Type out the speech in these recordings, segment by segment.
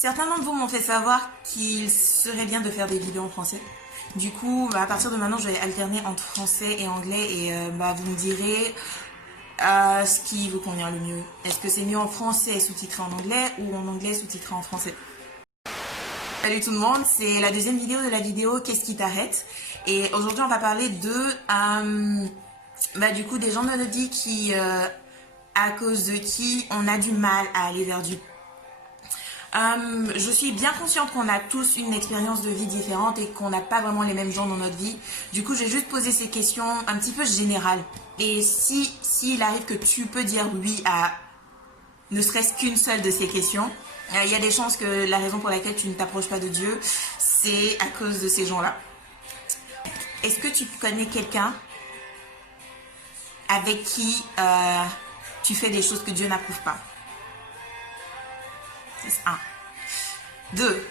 Certains d'entre vous m'ont fait savoir qu'il serait bien de faire des vidéos en français. Du coup, à partir de maintenant, je vais alterner entre français et anglais et vous me direz ce qui vous convient le mieux. Est-ce que c'est mieux en français sous-titré en anglais ou en anglais sous-titré en français? Salut tout le monde, c'est la deuxième vidéo de la vidéo Qu'est-ce qui t'arrête? Et aujourd'hui, on va parler de des gens de notre vie qui, à cause de qui on a du mal à aller vers Dieu. Je suis bien consciente qu'on a tous une expérience de vie différente et qu'on n'a pas vraiment les mêmes gens dans notre vie. Du coup, je vais juste poser ces questions un petit peu générales. Et s'il arrive que tu peux dire oui à ne serait-ce qu'une seule de ces questions, il y a des chances que la raison pour laquelle tu ne t'approches pas de Dieu, c'est à cause de ces gens-là. Est-ce que tu connais quelqu'un avec qui tu fais des choses que Dieu n'approuve pas? C'est 1. 2.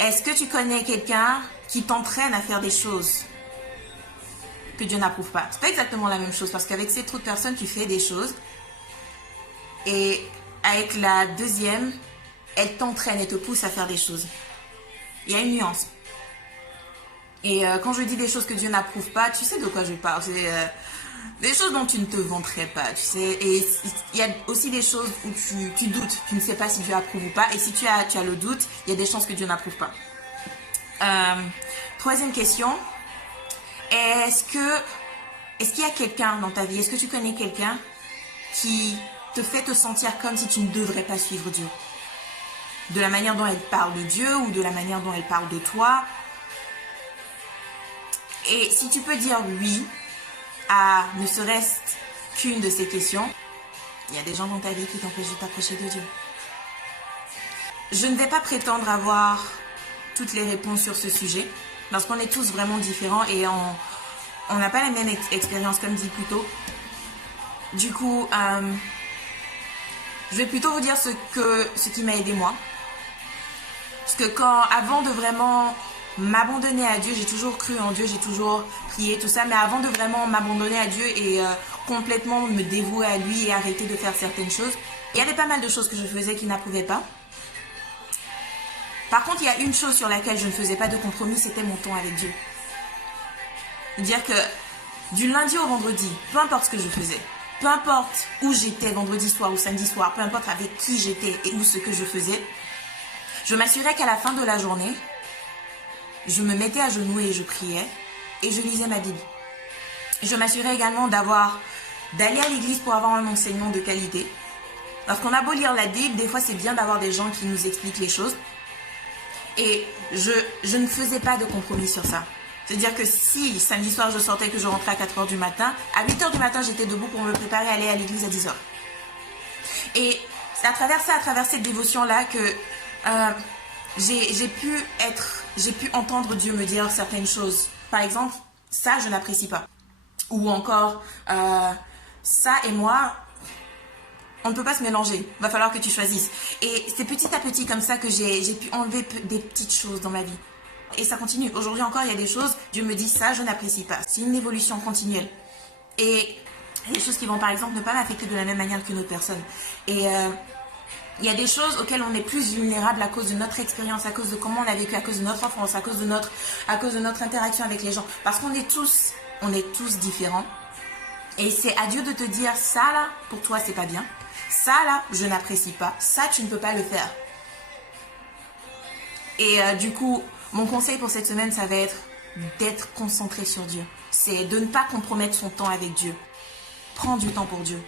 Est-ce que tu connais quelqu'un qui t'entraîne à faire des choses que Dieu n'approuve pas? C'est pas exactement la même chose parce qu'avec cette autre personne, tu fais des choses. Et avec la deuxième, elle t'entraîne et te pousse à faire des choses. Il y a une nuance. Et quand je dis des choses que Dieu n'approuve pas, tu sais de quoi je parle. C'est des choses dont tu ne te vanterais pas, tu sais. Et il y a aussi des choses où tu doutes. Tu ne sais pas si Dieu approuve ou pas. Et si tu as le doute, il y a des chances que Dieu n'approuve pas. Troisième question. Est-ce qu'il y a quelqu'un dans ta vie? Est-ce que tu connais quelqu'un qui te fait te sentir comme si tu ne devrais pas suivre Dieu? De la manière dont elle parle de Dieu ou de la manière dont elle parle de toi? Et si tu peux dire oui à ne serait-ce qu'une de ces questions, il y a des gens dans ta vie qui t'empêchent de t'approcher de Dieu. Je ne vais pas prétendre avoir toutes les réponses sur ce sujet, parce qu'on est tous vraiment différents et on n'a pas la même expérience comme dit plus tôt. Du coup, je vais plutôt vous dire ce qui m'a aidé moi. Parce que avant de vraiment m'abandonner à Dieu, j'ai toujours cru en Dieu, j'ai toujours prié, tout ça, mais avant de vraiment m'abandonner à Dieu et complètement me dévouer à lui et arrêter de faire certaines choses, il y avait pas mal de choses que je faisais qui n'approuvaient pas. Par contre, il y a une chose sur laquelle je ne faisais pas de compromis, c'était mon temps avec Dieu. C'est-à-dire que du lundi au vendredi, peu importe ce que je faisais, peu importe où j'étais vendredi soir ou samedi soir, peu importe avec qui j'étais et où ce que je faisais, je m'assurais qu'à la fin de la journée, je me mettais à genoux et je priais et je lisais ma Bible. Je m'assurais également d'aller à l'église pour avoir un enseignement de qualité. Parce qu'on a beau lire la Bible, des fois c'est bien d'avoir des gens qui nous expliquent les choses. Et je ne faisais pas de compromis sur ça. C'est-à-dire que si samedi soir je sortais, que je rentrais à 4h du matin, à 8h du matin j'étais debout pour me préparer à aller à l'église à 10h. Et c'est à travers cette dévotion-là que j'ai pu entendre Dieu me dire certaines choses. Par exemple, ça je n'apprécie pas. Ou encore, ça et moi, on ne peut pas se mélanger. Il va falloir que tu choisisses. Et c'est petit à petit comme ça que j'ai pu enlever des petites choses dans ma vie. Et ça continue. Aujourd'hui encore, il y a des choses, Dieu me dit ça, je n'apprécie pas. C'est une évolution continuelle. Et il y a des choses qui vont par exemple ne pas m'affecter de la même manière qu'une autre personne. Et il y a des choses auxquelles on est plus vulnérable à cause de notre expérience, à cause de comment on a vécu, à cause de notre enfance, à cause de notre interaction avec les gens. Parce qu'on est tous différents. Et c'est à Dieu de te dire, ça là, pour toi, c'est pas bien. Ça là, je n'apprécie pas. Ça, tu ne peux pas le faire. Et du coup, mon conseil pour cette semaine, ça va être d'être concentré sur Dieu. C'est de ne pas compromettre son temps avec Dieu. Prends du temps pour Dieu.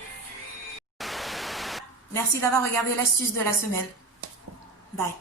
Merci d'avoir regardé l'astuce de la semaine. Bye.